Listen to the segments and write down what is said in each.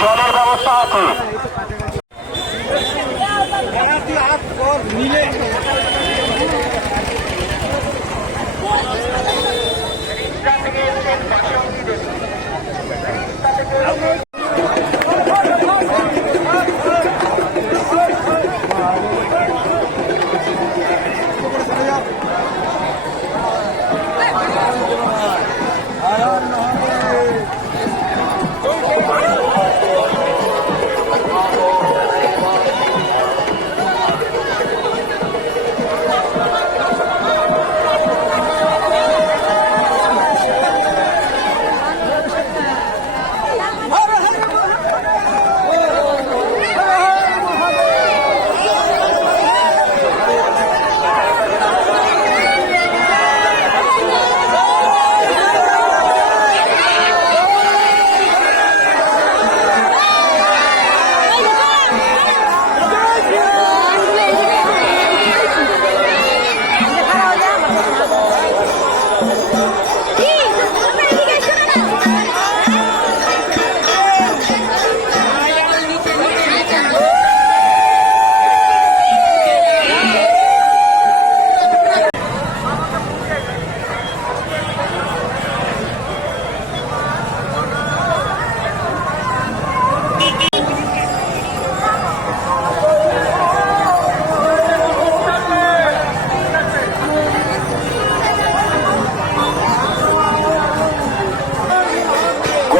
জলের ব্যবস্থা আছে।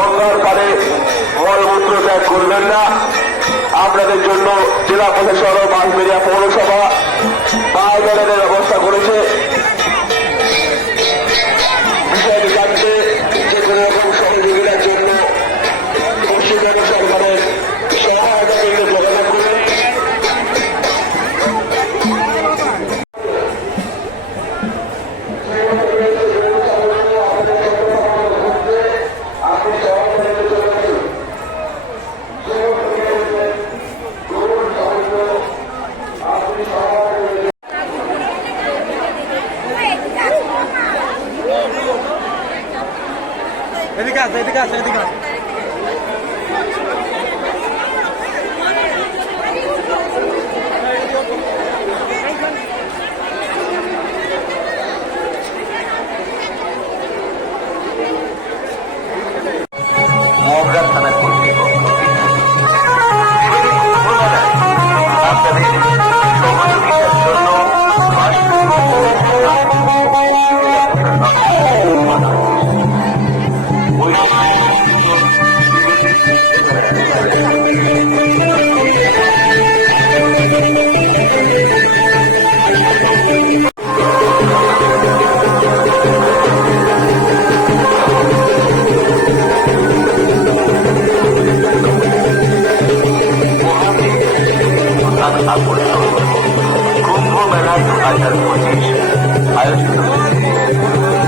গঙ্গার পারে মলমূত্র ত্যাগ করবেন না। আপনাদের জন্য জেলা প্রশাসন ও বাঁশবেড়িয়া পৌরসভা পায়দানের ব্যবস্থা করেছে। বিষয়টি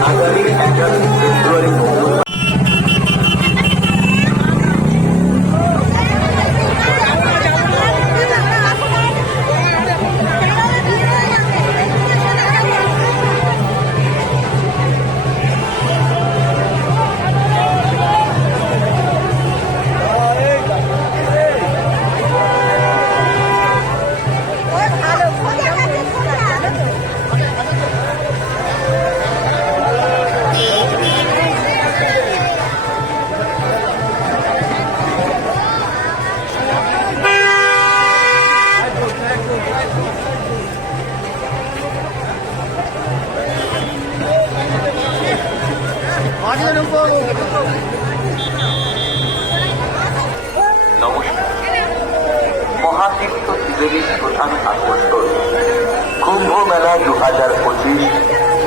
আগামী এগারো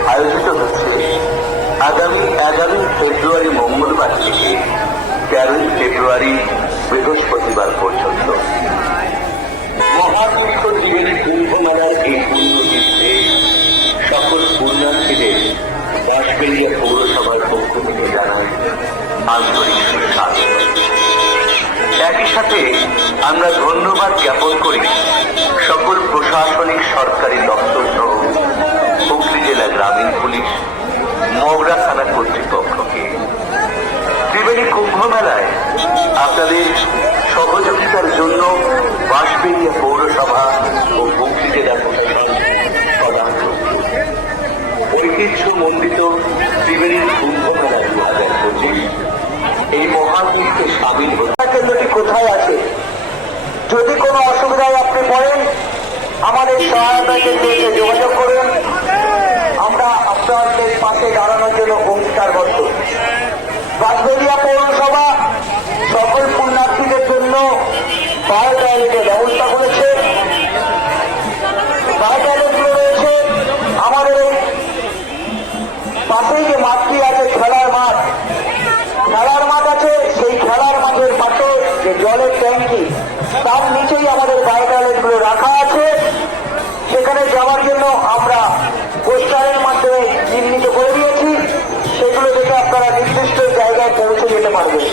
আয়োজিত হচ্ছে আগামী এগারোই ফেব্রুয়ারি মঙ্গলবার থেকে তেরোই ফেব্রুয়ারি বৃহস্পতিবার পর্যন্ত। মহাতীর্থ ত্রিবেদী কুম্ভ মেলার এই পুণ্যতীর্থে সকল পুণ্যার্থীদের বাঁশবেড়িয়া পৌরসভার পক্ষ থেকে জানায় আন্তরিক শুভেচ্ছা। একই সাথে আমরা ধন্যবাদ জ্ঞাপন করি সকল প্রশাসনিক সরকারি দপ্তর সহ জেলা গ্রামীণ পুলিশ মগরা থানা কর্তৃপক্ষকে ত্রিবেণী কুম্ভ মেলায় আপনাদের সহযোগিতার জন্য বাঁশবেড়িয়া পৌরসভা ও হুগলি জেলা প্রশাসন সদা ঐতিহ্য মন্ডিত ত্রিবেণীর কুম্ভ মেলা দু হাজার পঁচিশ এই মহাযজ্ঞে সামিল হতে কেন্দ্রটি কোথায় আছে যদি কোনো অসুবিধায় আপনি পড়েন আমাদের সহায়তা কেন্দ্রে এসে যোগাযোগ করুন আমরা আপনাদের পাশে দাঁড়ানোর জন্য অঙ্গীকারবদ্ধ বাঁশবেড়িয়া পৌরসভা সকল পুণ্যার্থীদের জন্য ফায়ার টয়লেটের ব্যবস্থা করেছে। রয়েছে। আমাদের যে মাঠটি আছে, খেলার মাঠ। খেলার মাঠ আছে, সেই খেলার মাঠের পাশে যে জলের তার নিচেই আমাদের রাখা আছে। সেখানে যাওয়ার জন্য আমরা পোস্টারের মাধ্যমে চিহ্নিত করে দিয়েছি। সেগুলো নির্দিষ্ট জায়গায় পৌঁছে যেতে পারবেন।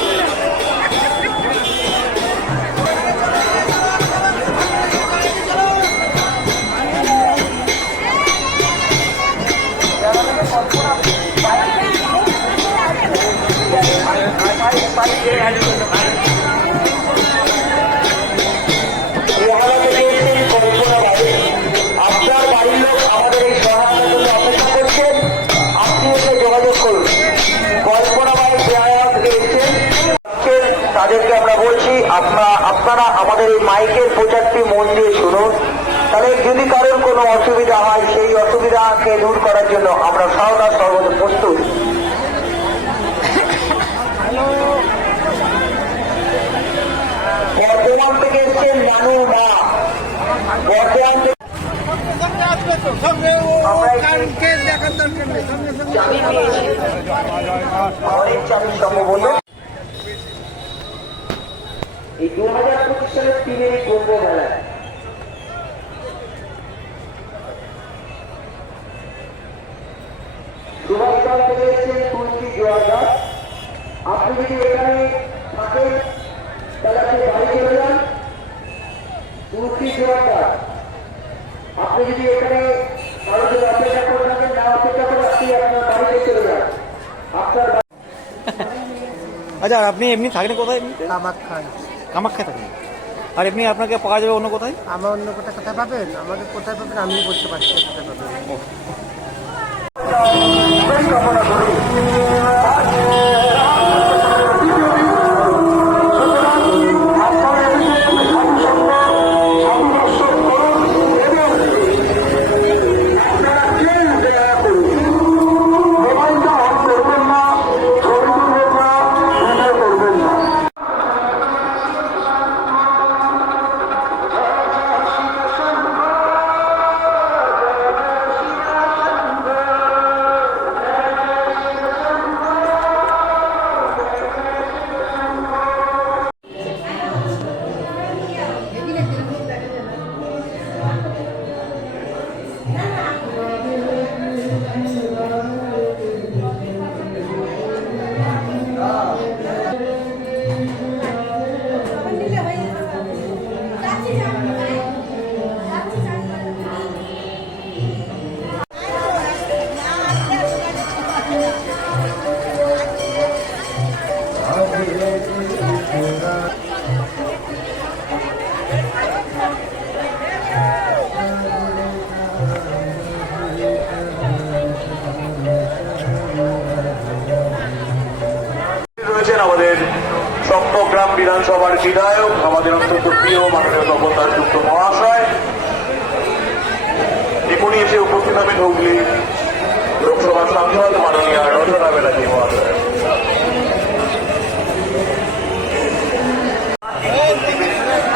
অসুবিধা হয় সেই অসুবিধাকে দূর করার জন্য আমরা সর্বদা সর্বদা প্রস্তুত। বর্ধমান থেকে এসছেন মানু না বর্ধমান থেকে চাবি পেয়েছি ঘরের চাবি সম্ভবত। এই দু হাজার পঁচিশ সালের তিনের কুম্ভ মেলায় আপনি যদি এখানে থাকেন তাহলে আপনি বাড়ি চলে যান তুলসী জোয়ার আপনি যদি এখানে কারোর জন্য অপেক্ষা করে থাকেন না অপেক্ষা করে আপনি আপনার বাড়িতে চলে যান আপনার আচ্ছা আপনি এমনি থাকেন? কোথায় কামাখ্যায় কামাখ্যা থাকেন আর এমনি আপনাকে পাওয়া যাবে অন্য কোথায়? আমার অন্য কোথায় কোথায় পাবেন? আমাকে কোথায় পাবেন? আমি বলতে পারছি কোথায় পাবেন। বিধানসভার বিধায়ক, আমাদের অত্যন্ত প্রিয় মাননীয় তপতার যুক্ত মহাশয়। এখনই এসে উপস্থিত হবেন হুগলি লোকসভা সাংসদ মাননীয় রচনা ব্যানার্জি মহাশয়।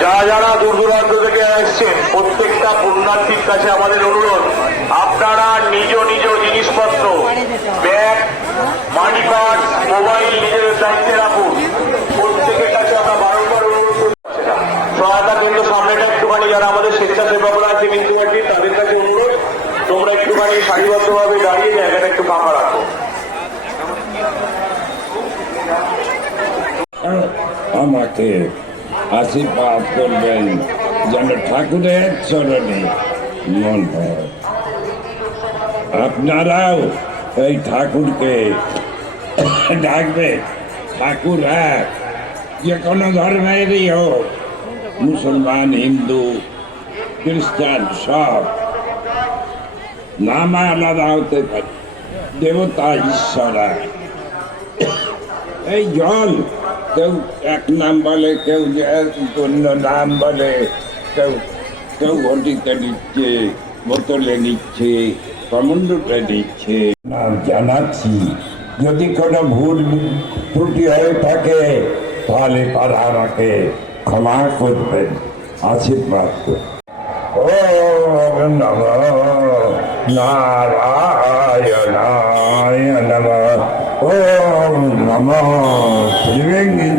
যারা যারা দূর দূরান্ত থেকে এসছেন, প্রত্যেকটা পুণ্যার্থীর কাছে আমাদের অনুরোধ, আপনারা নিজ নিজ জিনিসপত্র, ব্যাগ, মানি পার্স মোবাইল নিজেদের দায়িত্বে রাখুন। যারা আমাদের স্বেচ্ছাসেবকরা আছে কিন্তু তাদের কাছে অনুরোধ, তোমরা একটুখানি সারিবদ্ধভাবে দাঁড়িয়ে জায়গাটা একটু ফাঁকা রাখো। আমাকে আশীর্বাদ করবেন যেন ঠাকুরের চরণে মন হয়। আপনারাও এই ঠাকুরকে ডাকবে, ঠাকুর এক, যে কোনো ধর্মেরই হোক। মুসলমান, হিন্দু, খ্রিস্টান সব নামা আলাদা হতে পারে। দেবতা ঈশ্বর। এই জল কেউ এক নাম বলে, কেউ অন্য নাম বলে, কেউ কেউ ঘটিতে নিচ্ছে বোতলে নিচ্ছে কমন্ডুতে নিচ্ছে নাম জানাচ্ছি। যদি কোনো ভুল ত্রুটি হয়ে থাকে, তাহলে তারা আমাকে ক্ষমা করবেন আশীর্বাদ করবেন ॐ नमो नारायणाय नमः ॐ नमो त्रिवेणी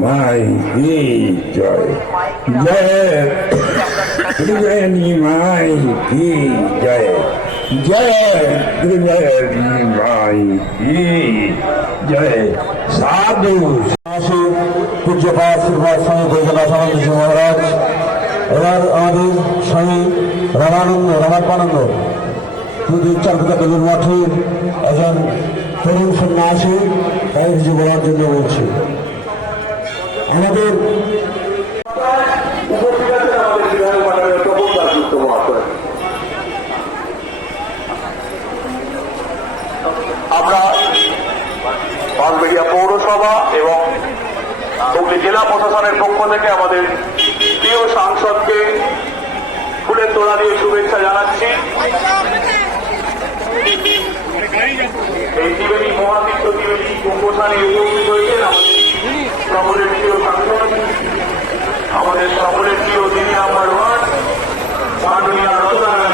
माई की जय जय त्रिवेणी माई की जय जय त्रिवेणी माई की जय साधु পূজ্যপাত শ্রীপাদ স্বামী বৈদ্যনাথানন্দ মহারাজ, এবার আমাদের স্বামী রামানন্দ মঠের একজন তরুণ সন্ন্যাসী তাই কিছু বলার জন্য বলছি। আমাদের আমরা পৌরসভা এবং হুগলি জেলা প্রশাসনের পক্ষ থেকে আমাদের প্রিয় সাংসদকে ফুলের তোলা দিয়ে শুভেচ্ছা জানাচ্ছি। এই ত্রিবেণী মহামিত্র ত্রিবেণী কুম্ভস্থানে উপস্থিত হয়েছেন আমাদের সকলের প্রিয় সাংসদ, আমাদের সকলের প্রিয় দিদি আমার মাননীয় রচনা